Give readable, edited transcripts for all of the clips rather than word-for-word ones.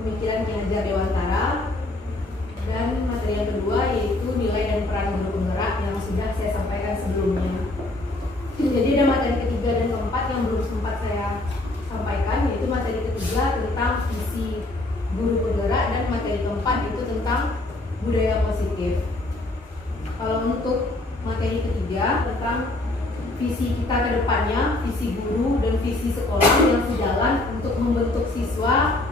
pemikiran Ki Hajar Dewantara. Dan materi yang kedua yaitu nilai dan peran guru penggerak yang sudah saya sampaikan sebelumnya. Jadi ada materi ketiga dan keempat yang belum sempat saya sampaikan, yaitu materi ketiga tentang visi guru penggerak dan materi keempat itu tentang budaya positif. Kalau untuk materi ketiga tentang visi kita ke depannya, visi guru dan visi sekolah yang sejalan untuk membentuk siswa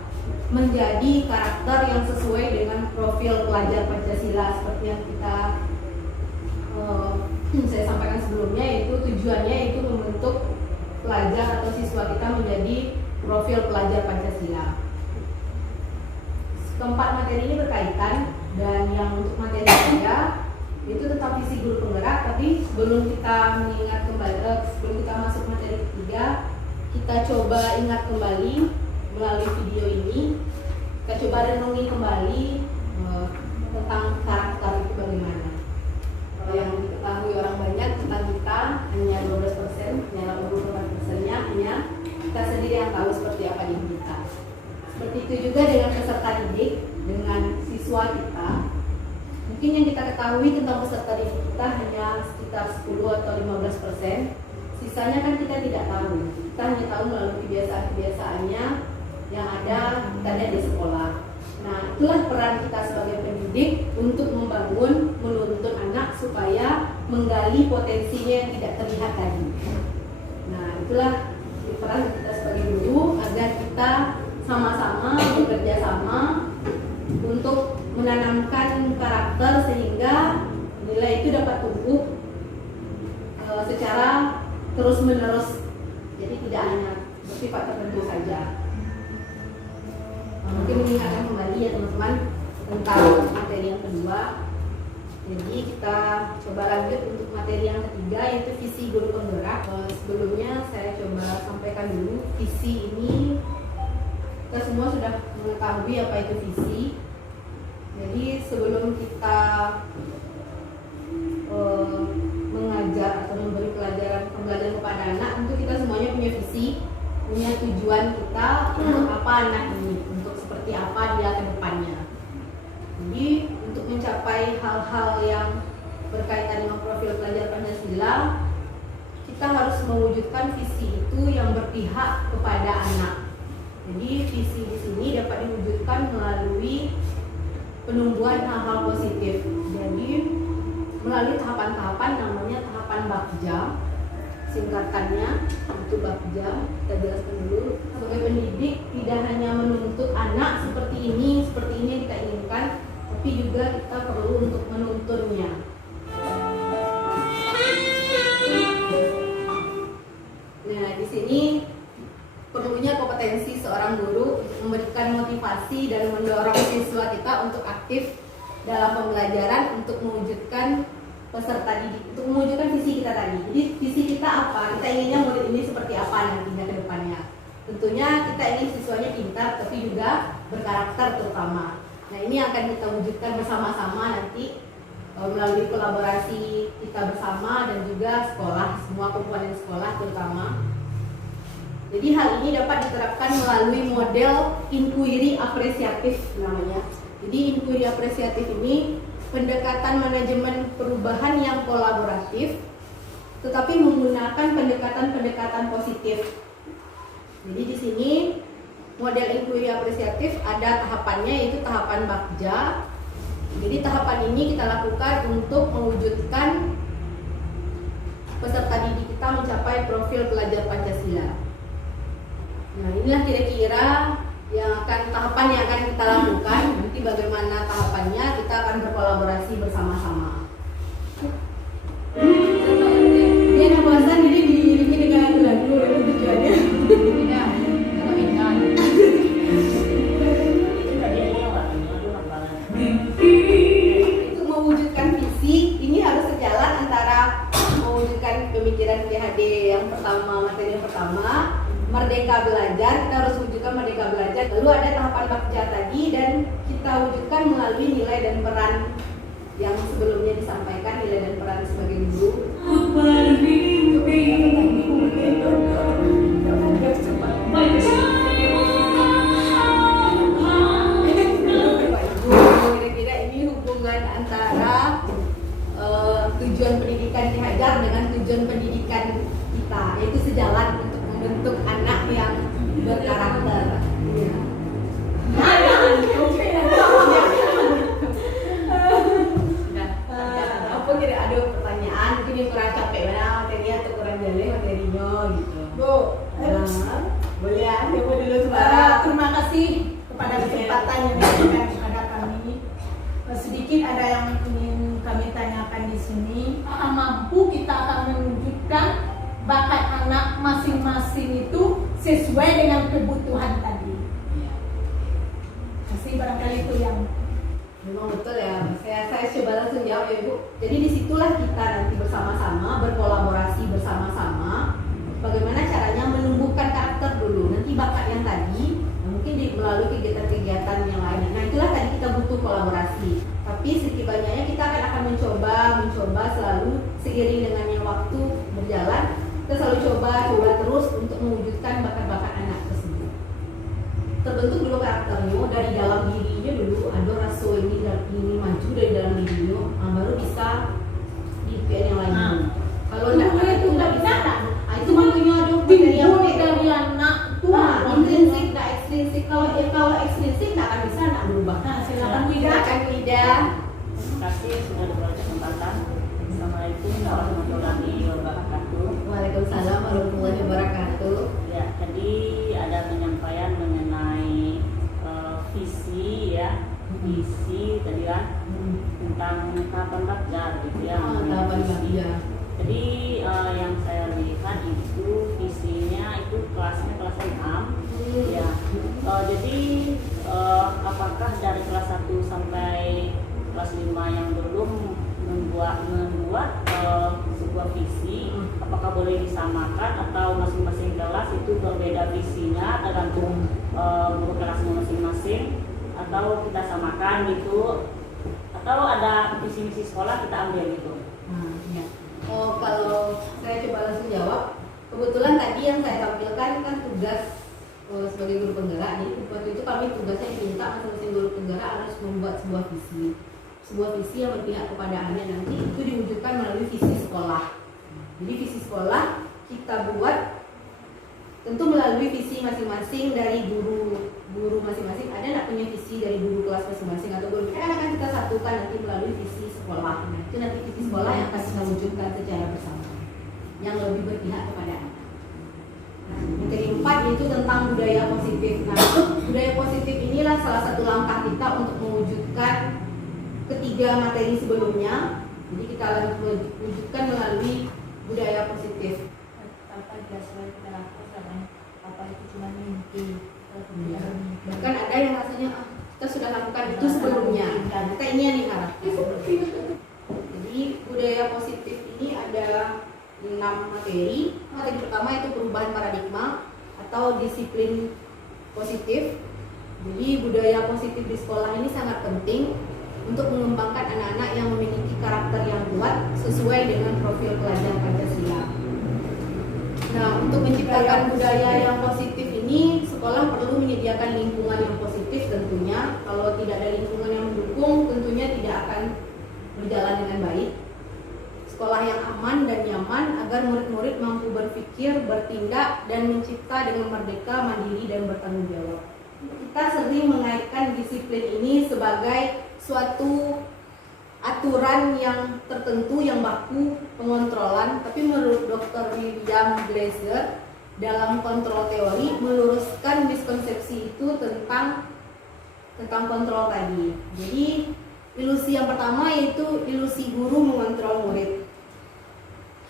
menjadi karakter yang sesuai dengan profil pelajar Pancasila seperti yang saya sampaikan sebelumnya, yaitu tujuannya itu membentuk pelajar atau siswa kita menjadi profil pelajar Pancasila. Keempat materi ini berkaitan, dan yang untuk materi ketiga itu tentang visi guru penggerak. Tapi sebelum kita mengingat kembali, sebelum kita masuk materi ketiga, kita coba ingat kembali melalui video ini. Kita coba renungi kembali tentang karakter itu bagaimana. Kalau yang diketahui orang banyak tentang kita hanya 12%, hanya 88%-nya hanya kita sendiri yang tahu seperti apa diri kita. Seperti itu juga dengan peserta didik, dengan siswa kita. Mungkin yang kita ketahui tentang peserta didik kita hanya sekitar 10 atau 15%. Sisanya kan kita tidak tahu. Kita hanya tahu melalui kebiasaan-kebiasaannya yang ada kita lihat di sekolah. Nah, itulah peran kita sebagai pendidik untuk membangun, menuntun anak supaya menggali potensinya yang tidak terlihat tadi. Nah, itulah peran kita sebagai guru agar kita sama-sama bekerja sama untuk menanamkan karakter sehingga nilai itu dapat tumbuh secara terus-menerus. Jadi tidak hanya bersifat tertentu saja. Mungkin mengingatkan kembali ya teman-teman tentang materi yang kedua. Jadi kita coba lanjut untuk materi yang ketiga, yaitu visi guru penggerak. Sebelumnya saya coba sampaikan dulu visi ini. Kita semua sudah mengetahui apa itu visi. Jadi sebelum kita mengajar atau memberi pembelajaran kepada anak, tentu kita semuanya punya visi, punya tujuan kita untuk apa anak ini, untuk seperti apa dia ke depannya. Jadi untuk mencapai hal-hal yang berkaitan dengan profil pelajar Pancasila, kita harus mewujudkan visi itu yang berpihak kepada anak. Jadi visi di sini dapat diwujudkan melalui penumbuhan hal-hal positif. Jadi melalui tahapan-tahapan, namanya tahapan Bakja, singkatannya itu Bakja. Kita jelaskan dulu. Sebagai pendidik tidak hanya menuntut anak seperti ini yang kita inginkan, tapi juga kita perlu untuk menuntunnya. Nah, di sini perlunya kompetensi seorang guru untuk memberikan motivasi dan mendorong siswa kita untuk aktif dalam pembelajaran untuk mewujudkan peserta didik, untuk mewujudkan visi kita tadi. Jadi visi kita apa? Kita inginnya murid ini seperti apa nantinya ke depannya. Tentunya kita ingin siswanya pintar tapi juga berkarakter terutama. Nah, ini akan kita wujudkan bersama-sama nanti melalui kolaborasi kita bersama dan juga sekolah, semua komponen sekolah terutama. Jadi hal ini dapat diterapkan melalui model inquiry apresiatif namanya. Jadi inquiry apresiatif ini pendekatan manajemen perubahan yang kolaboratif, tetapi menggunakan pendekatan-pendekatan positif. Jadi di sini model inquiry apresiatif ada tahapannya, yaitu tahapan Bakja. Jadi tahapan ini kita lakukan untuk mewujudkan peserta didik kita mencapai profil pelajar Pancasila. Nah, inilah kira-kira tahapan yang akan kita lakukan. Nanti bagaimana tahapannya kita akan berkolaborasi bersama-sama. Dia ada bahasan jadi diiringi dengan lagu itu tujuannya. Tidak, kalau ingat. Untuk mewujudkan visi ini harus sejalan antara mewujudkan pemikiran PhD yang pertama, materi yang pertama, Merdeka Belajar. Kita harus wujudkan Merdeka Belajar. Lalu ada tahapan Bakja tadi, dan kita wujudkan melalui nilai dan peran yang sebelumnya disampaikan, nilai dan peran sebagai guru. kasih kepada kesempatan yang diberikan kepada kami. Sedikit ada yang ingin kami tanyakan di sini. Apakah mampu kita akan menunjukkan bakat anak masing-masing itu sesuai dengan kebutuhan tadi? Masih barangkali itu yang memang betul ya. Saya coba langsung jawab ya Bu. Jadi disitulah kita nanti bersama-sama berkolaborasi bersama-sama. Bagaimana caranya menumbuhkan karakter dulu. Nanti bakat yang tadi mungkin melalui kegiatan-kegiatan yang lain. Nah itulah tadi kita butuh kolaborasi. Tapi sedikit banyaknya kita akan mencoba selalu seiring dengannya waktu berjalan. Kita selalu coba terus untuk mewujudkan bakat-bakat anak tersebut. Terbentuk dulu karakternya dari dalam dirinya dulu. Ada rasa ini maju dari dalam dirinya, baru bisa di PN yang lain. Kalau itu nggak bisa. Itu makanya ada dari anak tua. Intrinsik, nggak ekstrinsik. Kalau ekstrinsik nggak akan bisa nak berubah. Silakan Wida. Terima kasih sudah diberi kesempatan. Assalamualaikum warahmatullahi wabarakatuh. Waalaikumsalam warahmatullahi wabarakatuh. Ya, tadi ada penyampaian mengenai visi ya, visi tadi kan tentang tahapan belajar gitu ya. Tahapan belajar. Jadi yang saya lihat itu visinya itu kelasnya kelas 6 ya. Jadi apakah dari kelas 1 sampai kelas 5 yang belum membuat sebuah visi, apakah boleh disamakan atau masing-masing kelas itu berbeda visinya tergantung guru kelasnya masing-masing, atau kita samakan gitu, atau ada visi-visi sekolah kita ambil gitu? Ya. Kalau saya coba langsung jawab, kebetulan tadi yang saya tampilkan kan tugas sebagai guru penggerak. Jadi waktu itu kami tugasnya minta masing-masing guru penggerak harus membuat sebuah visi yang berpihak kepada anak, nanti itu diwujudkan melalui visi sekolah. Jadi visi sekolah kita buat tentu melalui visi masing-masing dari guru masing-masing. Ada nggak punya visi dari guru kelas masing-masing atau guru kan akan kita satukan nanti melalui visi sekolah. Nah, itu nanti visi sekolah yang akan kita wujudkan secara bersama yang lebih berpihak kepada anak. Nah, yang keempat itu tentang budaya positif. Nah, budaya positif inilah salah satu langkah kita untuk mewujudkan ketiga materi sebelumnya. Jadi kita wujudkan melalui budaya positif. Apa jelaskan kita lakukan sama apa itu cuma mimpi. Bahkan ada yang rasanya kita sudah lakukan itu sebelumnya. Dan kita ini yang diharap. Jadi budaya positif ini ada 6 materi. Materi pertama itu perubahan paradigma atau disiplin positif. Jadi budaya positif di sekolah ini sangat penting untuk mengembangkan anak-anak yang memiliki karakter yang kuat sesuai dengan profil pelajar Pancasila. Nah, untuk menciptakan budaya yang positif ini, sekolah perlu menyediakan lingkungan yang positif tentunya. Kalau tidak ada lingkungan yang mendukung, tentunya tidak akan berjalan dengan baik. Sekolah yang aman dan nyaman agar murid-murid mampu berpikir, bertindak, dan mencipta dengan merdeka, mandiri, dan bertanggung jawab. Kita sering mengaitkan disiplin ini sebagai suatu aturan yang tertentu yang baku pengontrolan, tapi menurut Dr. William Glasser dalam kontrol teori meluruskan miskonsepsi itu tentang kontrol tadi. Jadi ilusi yang pertama yaitu ilusi guru mengontrol murid.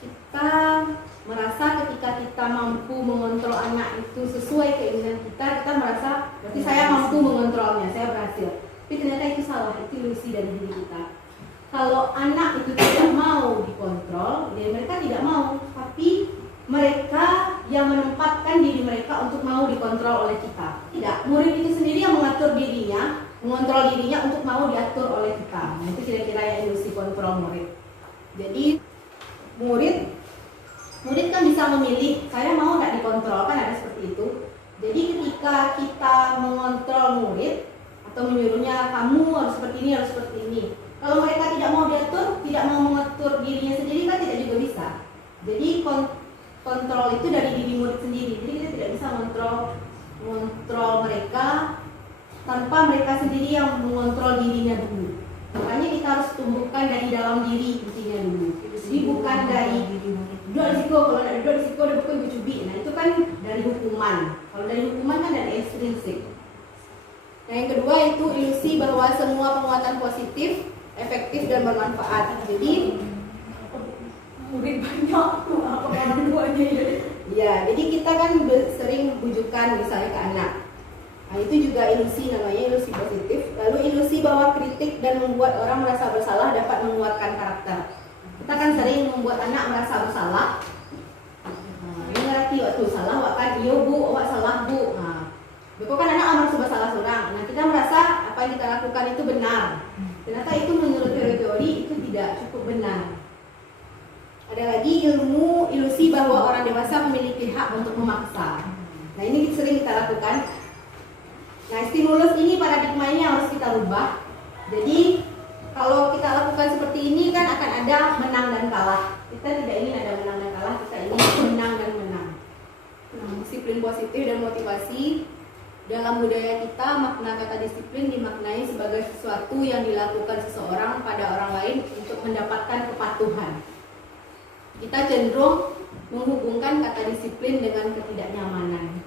Kita merasa ketika kita mampu mengontrol anak itu sesuai keinginan kita merasa berarti saya mampu mengontrolnya, saya berhasil. Tapi ternyata itu salah, itu ilusi dari diri kita. Kalau anak itu tidak mau dikontrol, ya mereka tidak mau, tapi mereka yang menempatkan diri mereka untuk mau dikontrol oleh kita. Tidak, murid itu sendiri yang mengatur dirinya, mengontrol dirinya untuk mau diatur oleh kita. Nah, itu kira-kira yang ilusi kontrol murid. Jadi murid kan bisa memilih, saya mau nggak dikontrol, kan ada seperti itu. Jadi ketika kita mengontrol murid atau menyuruhnya kamu harus seperti ini, harus seperti ini. Kalau mereka tidak mau diatur, tidak mau mengatur dirinya sendiri kan tidak juga bisa. Jadi kontrol itu dari diri murid sendiri. Jadi kita tidak bisa mengontrol mereka tanpa mereka sendiri yang mengontrol dirinya dulu. Makanya kita harus tumbuhkan dari dalam diri intinya dulu. Jadi bukan dari duduk di situ, kalau tidak duduk di situ ada buku ibu cubi. Nah itu kan dari hukuman. Kalau dari hukuman kan dari ekstrinsik. Nah, yang kedua itu ilusi bahwa semua penguatan positif, efektif dan bermanfaat. Jadi murid banyak tuh apa orang tuanya ya, jadi kita kan sering bujukan misalnya ke anak. Nah, itu juga ilusi, namanya ilusi positif. Lalu ilusi bahwa kritik dan membuat orang merasa bersalah dapat menguatkan karakter. Kita kan sering membuat anak merasa bersalah. Ini ngerti waktu salah, wak kan iyo bu, wak salah bu. Betul kan anak merasa bersalah seorang. Nah, kita merasa apa yang kita lakukan itu benar. Ternyata itu menurut teori-teori itu tidak cukup benar. Ada lagi ilusi bahwa orang dewasa memiliki hak untuk memaksa. Nah, ini sering kita lakukan. Nah, stimulus ini, paradigma ini harus kita rubah. Jadi, kalau kita lakukan seperti ini kan akan ada menang dan kalah. Kita tidak ingin ada menang dan kalah, kita ingin menang dan menang. Nah, disiplin positif dan motivasi. Dalam budaya kita, makna kata disiplin dimaknai sebagai sesuatu yang dilakukan seseorang pada orang lain untuk mendapatkan kepatuhan. Kita cenderung menghubungkan kata disiplin dengan ketidaknyamanan.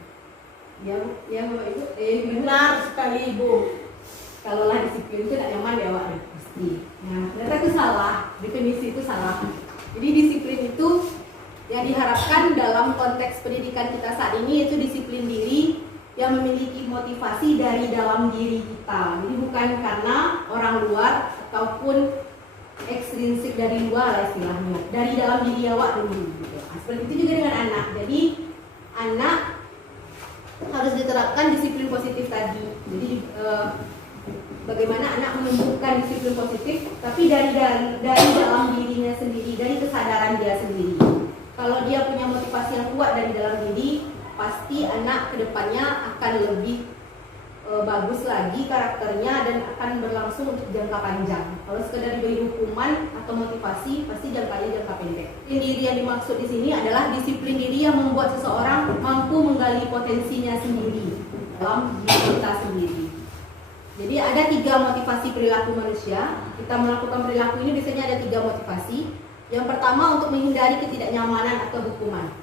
Ya Bapak Ibu? benar sekali Ibu. Kalaulah disiplin itu tidak nyaman ya Wak, pasti. Nah, ternyata itu salah, definisi itu salah. Jadi disiplin itu yang diharapkan dalam konteks pendidikan kita saat ini itu disiplin diri yang memiliki motivasi dari dalam diri kita. Jadi bukan karena orang luar ataupun ekstrinsik dari luar lah istilahnya, dari dalam diri awak dulu gitu. Nah, seperti itu juga dengan anak. Jadi anak harus diterapkan disiplin positif tadi. Jadi bagaimana anak menumbuhkan disiplin positif, tapi dari dalam dirinya sendiri, dari kesadaran dia sendiri. Kalau dia punya motivasi yang kuat dari dalam diri, pasti anak kedepannya akan lebih bagus lagi karakternya dan akan berlangsung untuk jangka panjang. Kalau sekedar diberi hukuman atau motivasi, pasti jangkanya jangka pendek. Disiplin diri yang dimaksud di sini adalah disiplin diri yang membuat seseorang mampu menggali potensinya sendiri dalam diri kita sendiri. Jadi ada 3 motivasi perilaku manusia. Kita melakukan perilaku ini biasanya ada 3 motivasi. Yang pertama untuk menghindari ketidaknyamanan atau hukuman.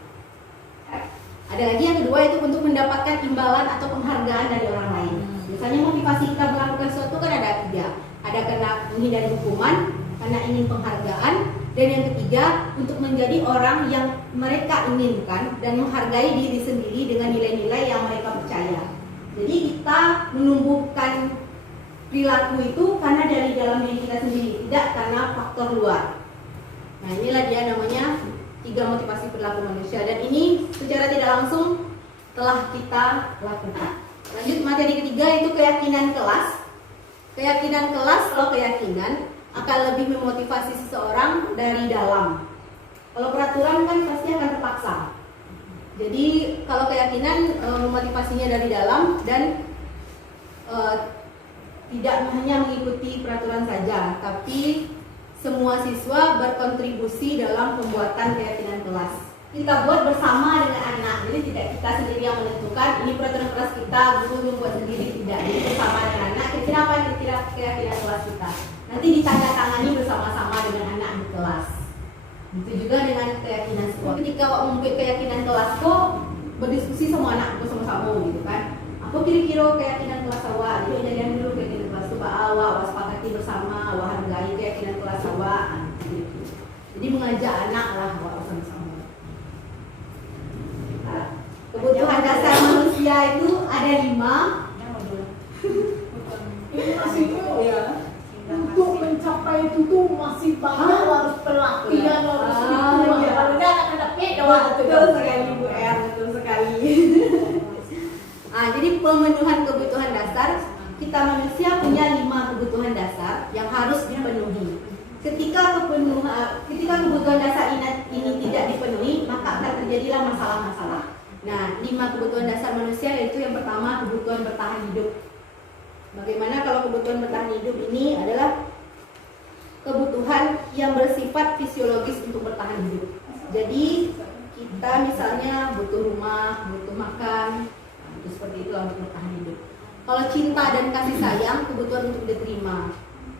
Ada lagi yang kedua itu untuk mendapatkan imbalan atau penghargaan dari orang lain. Biasanya motivasi kita melakukan sesuatu kan ada 3. Ada karena menghindari hukuman, karena ingin penghargaan, dan yang ketiga untuk menjadi orang yang mereka inginkan dan menghargai diri sendiri dengan nilai-nilai yang mereka percaya. Jadi kita menumbuhkan perilaku itu karena dari dalam diri kita sendiri, tidak karena faktor luar. Nah, inilah dia namanya 3 motivasi perilaku manusia, dan ini secara tidak langsung telah kita lakukan. Lanjut materi ketiga itu keyakinan kelas. Keyakinan kelas atau keyakinan akan lebih memotivasi seseorang dari dalam. Kalau peraturan kan pasti akan terpaksa. Jadi kalau keyakinan memotivasinya dari dalam dan tidak hanya mengikuti peraturan saja, tapi semua siswa berkontribusi dalam pembuatan keyakinan kelas. Kita buat bersama dengan anak, jadi tidak kita sendiri yang menentukan ini peraturan kelas kita, guru membuat sendiri, tidak. Jadi bersama dengan anak, kira-kira apa yang kira keyakinan kelas kita. Nanti ditandatangani bersama-sama dengan anak di kelas. Itu juga dengan keyakinan sekolah. Ketika membuat keyakinan kelas kok berdiskusi sama anak bersama-sama gitu kan. Apa kira-kira keyakinan kelas awak? Jadi jadian dulu keyakinan kelas itu awak sepakati bersama, awak hargai keyakinan kelas awak. Jadi mengajak anak lah awak bersama-sama. Kebutuhan dasar manusia itu ada 5. Ini masih ya. Untuk mencapai itu tuh masih banyak harus pelatihan harus itu. Iya. Kalau dia akan dapat Betul sekali Bu Er, betul sekali. Jadi pemenuhan kebutuhan dasar, kita manusia punya 5 kebutuhan dasar yang harus dipenuhi. Ketika kebutuhan dasar ini tidak dipenuhi, maka akan terjadilah masalah-masalah. Nah, 5 kebutuhan dasar manusia yaitu yang pertama kebutuhan bertahan hidup. Bagaimana kalau kebutuhan bertahan hidup ini adalah kebutuhan yang bersifat fisiologis untuk bertahan hidup. Jadi kita misalnya butuh rumah, butuh makan, itu seperti itulah untuk bertahan hidup. Kalau cinta dan kasih sayang, kebutuhan untuk diterima.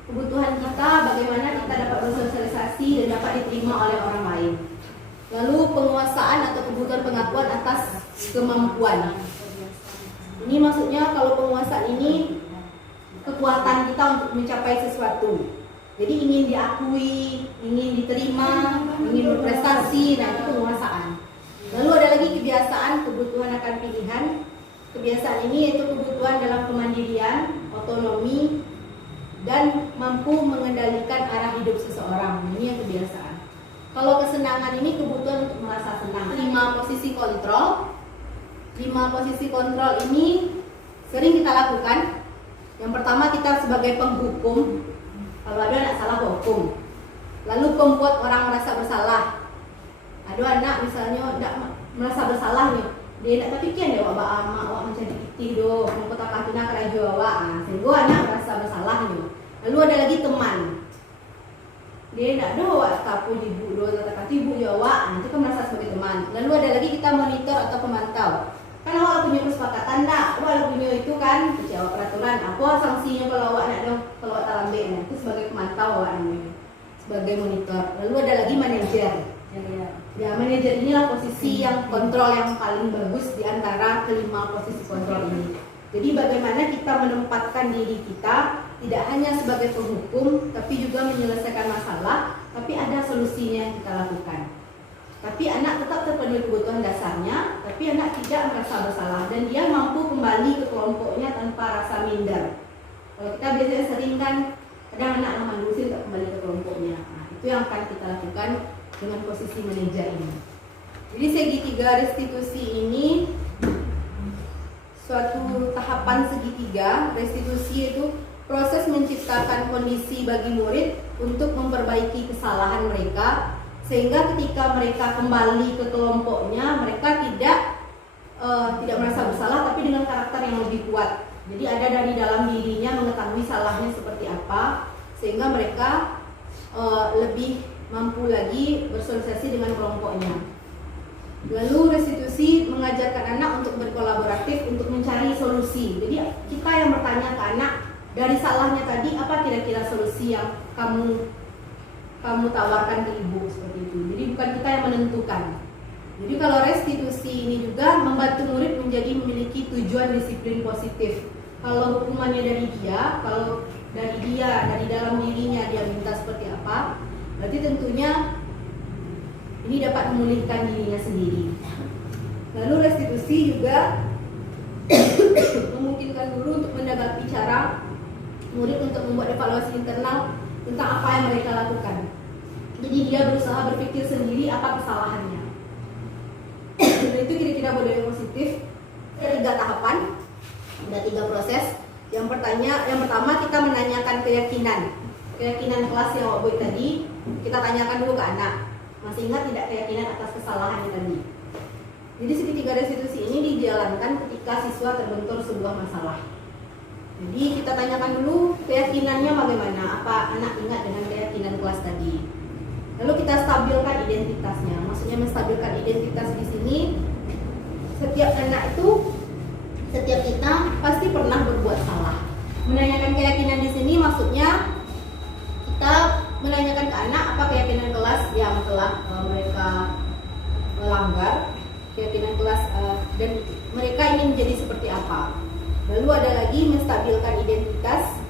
Kebutuhan kita bagaimana kita dapat bersosialisasi dan dapat diterima oleh orang lain. Lalu penguasaan atau kebutuhan pengakuan atas kemampuan. Ini maksudnya kalau penguasaan ini kekuatan kita untuk mencapai sesuatu. Jadi ingin diakui, ingin diterima, ingin berprestasi, nah itu penguasaan. Lalu ada lagi kebiasaan, kebutuhan akan pilihan. Kebiasaan ini yaitu kebutuhan dalam kemandirian, otonomi, dan mampu mengendalikan arah hidup seseorang. Ini yang kebiasaan. Kalau kesenangan ini kebutuhan untuk merasa senang. 5 posisi kontrol. 5 posisi kontrol ini sering kita lakukan. Yang pertama, kita sebagai penghukum. Kalau ada anak salah hukum. Lalu pembuat orang merasa bersalah. Ada anak misalnya tidak merasa bersalah nih. Dia nak terfikir dia awak macam dikiti doh, mau kota katuna kerja awak. Sehingga anak merasa bersalah nih. Lalu ada lagi teman. Dia nak doh awak kapu ibu doh, kata ibu ya awak. Itu kan merasa sebagai teman. Lalu ada lagi kita monitor atau pemantau. Kan awak punya kesepakatan tak? Awak punya itu kan kecewa peraturan. Apa sanksinya kalau awak nak dong? Kalau awak tak ambil, itu sebagai pemantau awak namanya, sebagai monitor. Lalu ada lagi manajer. Ya, manajer inilah posisi yang kontrol yang paling bagus di antara kelima posisi kontrol ini. Jadi bagaimana kita menempatkan diri kita tidak hanya sebagai penghukum, tapi juga menyelesaikan masalah, tapi ada solusinya yang kita lakukan. Tapi anak tetap terpenuhi kebutuhan dasarnya, tapi anak tidak merasa bersalah dan dia mampu kembali ke kelompoknya tanpa rasa minder. Kalau kita biasanya sering kan, kadang anak lemah dulu tak kembali ke kelompoknya. Nah, itu yang akan kita lakukan dengan posisi manajer ini. Jadi segitiga restitusi ini suatu tahapan segitiga. Restitusi itu proses menciptakan kondisi bagi murid untuk memperbaiki kesalahan mereka, sehingga ketika mereka kembali ke kelompoknya mereka tidak merasa bersalah, tapi dengan karakter yang lebih kuat. Jadi ada dari dalam dirinya mengetahui salahnya seperti apa, sehingga mereka lebih mampu lagi bersosialisasi dengan kelompoknya. Lalu restitusi mengajarkan anak untuk berkolaboratif untuk mencari solusi. Jadi kita yang bertanya ke anak, dari salahnya tadi apa kira-kira solusi yang kamu tawarkan ke ibu, seperti itu. Jadi bukan kita yang menentukan. Jadi kalau restitusi ini juga membantu murid menjadi memiliki tujuan disiplin positif. Kalau hukumannya dari dia, kalau dari dalam dirinya dia minta seperti apa, berarti tentunya ini dapat memulihkan dirinya sendiri. Lalu restitusi juga memungkinkan guru untuk menanggapi cara murid untuk membuat evaluasi internal tentang apa yang mereka lakukan. Jadi dia berusaha berpikir sendiri apa kesalahannya. Dan itu kira-kira budaya positif. Ada 3 tahapan, ada 3 proses. Yang pertama kita menanyakan keyakinan kelas yang awak buat tadi. Kita tanyakan dulu ke anak, masih ingat tidak keyakinan atas kesalahannya tadi. Jadi segitiga restitusi ini dijalankan ketika siswa terbentur sebuah masalah. Jadi kita tanyakan dulu keyakinannya bagaimana, apa anak ingat dengan keyakinan kelas tadi. Lalu kita stabilkan identitasnya. Maksudnya menstabilkan identitas di sini, setiap anak itu, setiap kita pasti pernah berbuat salah. Menanyakan keyakinan di sini maksudnya kita menanyakan ke anak apa keyakinan kelas yang telah mereka melanggar, keyakinan kelas dan mereka ingin menjadi seperti apa. Lalu ada lagi menstabilkan identitas.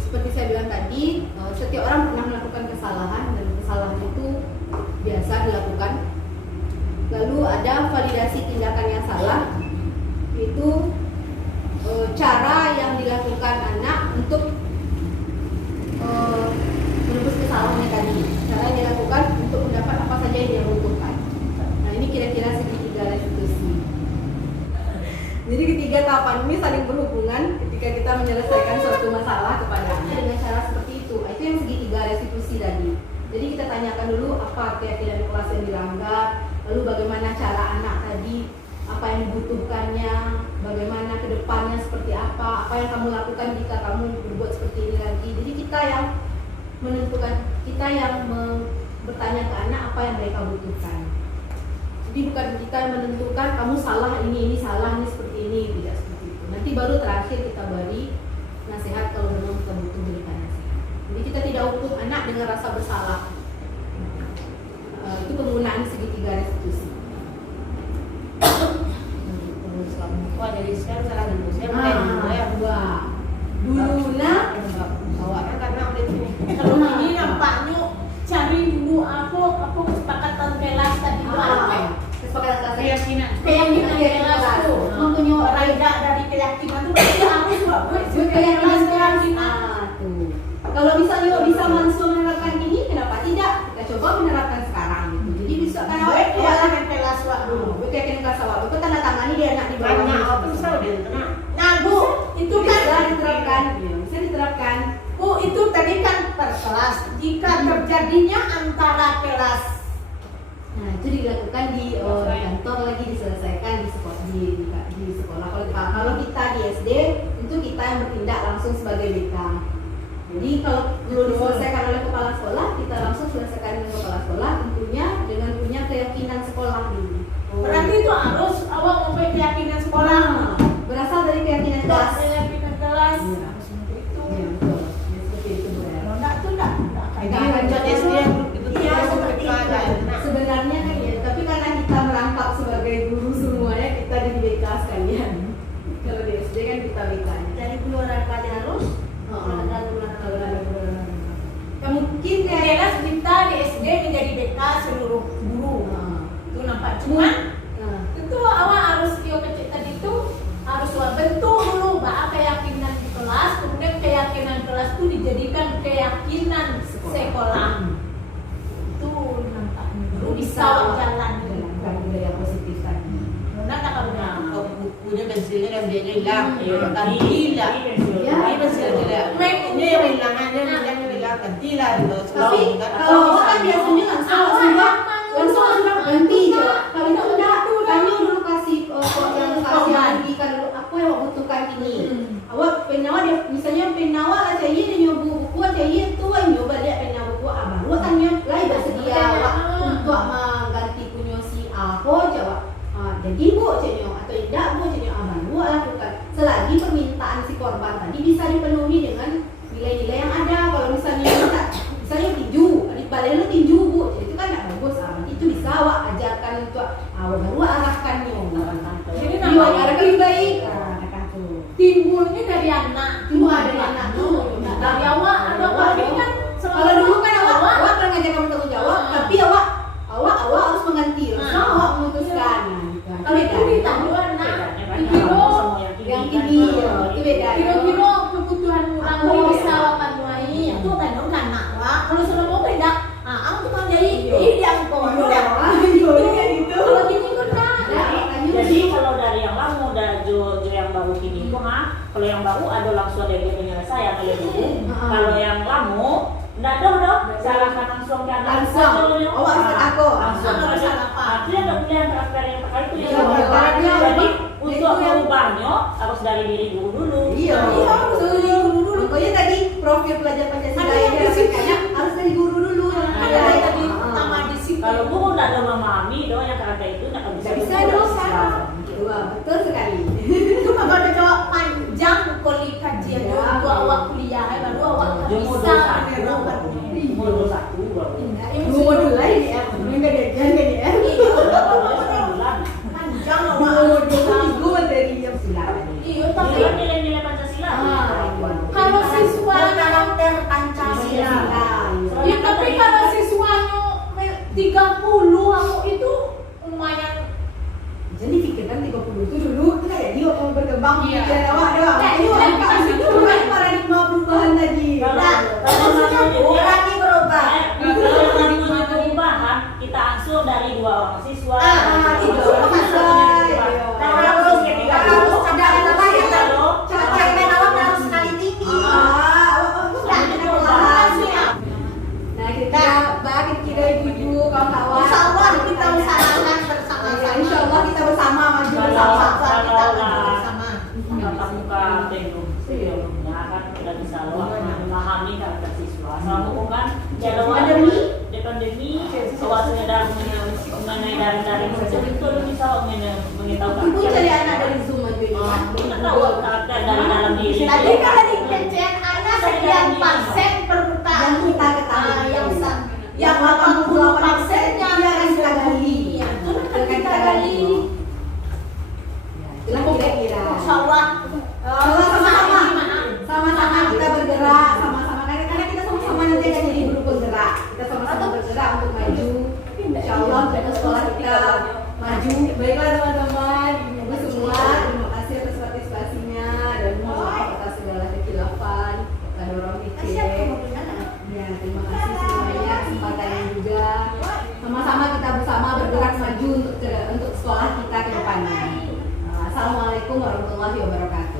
Seperti saya bilang tadi, setiap orang pernah melakukan kesalahan dan kesalahan itu biasa dilakukan. Lalu ada validasi tindakan yang salah, yaitu cara yang dilakukan anak untuk menebus kesalahannya tadi. Cara yang dilakukan untuk mendapat apa saja yang dia butuhkan. Nah, ini kira-kira segitiga restitusi. Jadi ketiga tahapan ini saling berhubungan ketika kita menyelesaikan suatu masalah kepada anak dengan cara seperti itu. Itu yang segitiga restitusi tadi. Jadi kita tanyakan dulu apa keyakinan kelas yang dilanggar, lalu bagaimana cara anak tadi, apa yang dibutuhkannya, bagaimana kedepannya seperti apa yang kamu lakukan jika kamu berbuat seperti ini lagi. Jadi kita yang menentukan, kita yang bertanya ke anak apa yang mereka butuhkan. Jadi bukan kita yang menentukan kamu salah ini salah ini seperti ini, tidak seperti itu. Nanti baru terakhir kita beri nasihat kalau memang kita butuh berikan nasihat. Jadi kita tidak hukum anak dengan rasa bersalah. Itu penggunaan segitiga restitusi. Wah, jadi sekarang salah dulu. Saya mulai dulu ya. Dulu itu berarti harus buat keyakinan kelas. keyakinan. Tuh. Kalau misalnya bisa langsung menerapkan ini, kenapa tidak? Kita coba menerapkan sekarang. Gitu. Jadi bisa kan awak Keyakinan kelas awak dulu. keyakinan kelas awak itu tanda tangani dia anak di bawah. Nah Bu, itu kan Bisa diterapkan. Ya, bisa diterapkan. Bu, itu tadi kan per kelas. Jika terjadinya antara kelas, Nah, itu dilakukan di kantor lagi diselesaikan di sekolah. Kalau kita di SD, itu kita yang bertindak langsung sebagai BK. Jadi kalau perlu diselesaikan oleh kepala sekolah, kita langsung selesaikan dengan kepala sekolah, tentunya dengan punya keyakinan sekolah ini. berarti itu harus awak mempunyai keyakinan sekolah. Berasal dari keyakinan kelas. Keyakinan kelas. Iya. Harus seperti itu. Iya, betul. Ya, seperti itu Bu. Kalau enggak tuh enggak Jadi kayak lanjut SD Iya, seperti itu. sebenarnya kan ya, tapi karena kita merangkap sebagai guru semuanya, kita jadi BK sekalian. Kalau di SD kan kita BK. Dari keluaran kalian harus Ya mungkin kayak jelas kita di SD menjadi BK seluruh guru. Itu nampak cuman itu awal harus kecil tadi itu harus awal bentuk dulu bahwa keyakinan di kelas, kemudian keyakinan kelas itu dijadikan keyakinan sekolah. Itu nampaknya dulu bisa jalan bukan budaya positif tadi. benar tak kamu Kalau bukunya pensilnya dan dia hilang, Iya, kan di- gila. di pensil. Ya. Ini pensil tidak. Ini yang hilang aja, yang hilang kan gila gitu. Tapi kalau awak kan biasanya langsung ganti coba. Kalau itu enggak, kami dulu kasih yang kasih lagi kan dulu aku yang butuhkan ini. Awak penawa dia misalnya penawa lah cai dia nyoba buku cai itu nyoba dia penawa buku baru tanya lain bersedia awak untuk mengganti punya si apa coba. Jadi bu cenyo atau tidak bu cenyo baru lakukan selagi permintaan si korban tadi bisa dipenuhi dengan nilai-nilai yang ada. Kalau misalnya minta misalnya tinju, di balai lu tinju bu, jadi itu kan nggak bagus. Itu bisa awak ajarkan untuk awak baru arahkannya. Jadi Iya, namanya arahkan lebih baik. Arahkan tuh. timbulnya dari anak Timbul dari anak tuh. dari awak ada awak ini kan Kalau dulu kan awak pernah ngajak kamu tanggung jawab, tapi awak harus mengganti. Langsung awak memutuskan. kalau itu ditanggung anak kira Yang tinggi, itu beda. kira-kira kebutuhan orang yang bisa awak panuai itu tanggung kan anak awak kalau sudah mau beda aku tukang jahit dia angkot kalau gini kan Jadi kalau dari yang lama udah jo yang baru kini itu kalau yang baru ada langsung ada dia penyelesaian oleh guru. Kalau yang lama enggak ada salahkan langsung ke anak. Langsung. Awak harus aku. Langsung. Artinya ada pilihan karakter yang pakai itu Iya, yang karakternya. jadi untuk Itu yang- merubahnya harus dari diri guru dulu. Iya, harus dari guru dulu. Pokoknya tadi profil pelajar Pancasila yang dirasakannya harus dari guru dulu. ada tadi utama disiplin Kalau guru udah ada memahami dong yang karakter itu nggak bisa Nggak bisa berubah. dong. Wah, betul sekali. itu bakal ada jawab panjang kali kajian Ya. baru awak kuliah baru awak bisa menerapkan Modul 1 baru. Dua modul lain ya, enggak ada kan ya. panjang Dua awak modul tiga materi yang silakan. iya tapi Nilai-nilai Pancasila. kalau siswa karakter Pancasila. ya tapi kalau siswanya 30 aku itu lumayan Jadi pikirkan 30 itu dulu itu kayak dia mau berkembang Iya. pikiran awak doang. Nah, Ini itu orang kan kasih itu bukan kan paradigma perubahan tadi. lagi berubah Kalau tadi mau perubahan, kita asuh dari 2 orang siswa. itu Harus ketika harus ada yang lain. Cara awak harus sekali tinggi Nah, kita ibu-ibu kawan-kawan. Insya Allah kita usahakan bersama-sama. Insya Allah kita bersama maju Kalau- bersama. kalau Kita lah. bersama. tatap muka teknologi sebelumnya kan tidak bisa memahami karakter siswa. Selama kan ada Pandemi. di pandemi, awalnya dari mengenai dari saja itu bisa mengetahui Ibu cari anak dari Zoom aja ini. kita tahu karakter dari dalam diri. Tadi kan di pencet anak sekian persen permukaan Yang kita ketahui. yang 80%-nya Yang kita gali. Iya, itu kan kita gali. Itulah kira-kira. Insya Allah Sama-sama kita bergerak, sama-sama karena kita sama-sama nanti akan jadi guru penggerak. Kita sama-sama bergerak untuk maju. Insya Allah untuk sekolah kita maju. Baiklah teman-teman, ibu semua, terima kasih atas partisipasinya untuk sekolah kita ke depannya. Assalamualaikum warahmatullahi wabarakatuh.